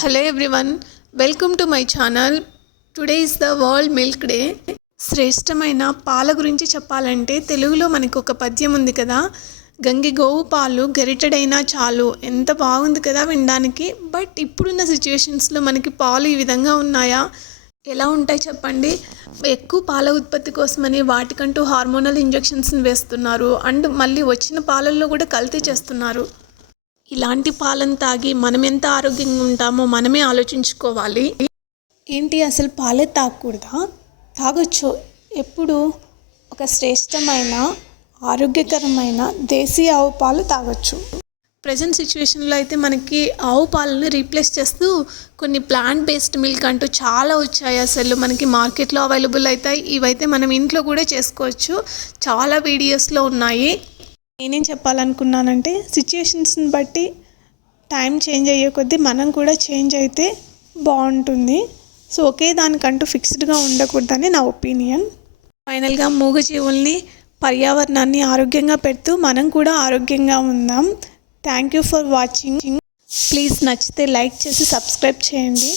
Hello everyone welcome to my channel today is the world milk day శ్రేష్టమైన పాల గురించి చెప్పాలంటే తెలుగులో మనకు ఒక పద్యం ఉంది కదా. గంగి గోవు పాలు గరిటెడైనా చాలు ఎంత బాగుంది కదా వినడానికి. బట్ ఇప్పుడున్న సిచ్యువేషన్స్లో మనకి పాలు ఈ విధంగా ఉన్నాయా? ఎలా ఉంటాయి చెప్పండి? ఎక్కువ పాల ఉత్పత్తి కోసమని వాటికంటూ హార్మోనల్ ఇంజెక్షన్స్ని వేస్తున్నారు. అండ్ మళ్ళీ వచ్చిన పాలల్లో కూడా కల్తీ చేస్తున్నారు. ఇలాంటి పాలను తాగి మనం ఎంత ఆరోగ్యంగా ఉంటామో మనమే ఆలోచించుకోవాలి. ఏంటి అసలు పాలే తాగకూడదా? తాగొచ్చు. ఎప్పుడు ఒక శ్రేష్టమైన ఆరోగ్యకరమైన దేశీ ఆవు పాలు తాగొచ్చు. ప్రజెంట్ సిచ్యువేషన్లో అయితే మనకి ఆవు పాలను రీప్లేస్ చేస్తూ కొన్ని ప్లాంట్ బేస్డ్ మిల్క్ అంటూ చాలా వచ్చాయి అసలు. మనకి మార్కెట్లో అవైలబుల్ అవుతాయి. ఇవైతే మనం ఇంట్లో కూడా చేసుకోవచ్చు. చాలా వీడియోస్లో ఉన్నాయి. నేనేం చెప్పాలనుకున్నానంటే సిచ్యుయేషన్స్ని బట్టి టైం చేంజ్ అయ్యే కొద్దీ మనం కూడా చేంజ్ అయితే బాగుంటుంది. సో ఒకే దానికంటూ ఫిక్స్డ్గా ఉండకూడదని నా ఒపీనియన్. ఫైనల్గా మూగజీవుల్ని పర్యావరణాన్ని ఆరోగ్యంగా పెడుతూ మనం కూడా ఆరోగ్యంగా ఉందాం. Thank you for watching. Please నచ్చితే లైక్ చేసి సబ్స్క్రైబ్ చేయండి.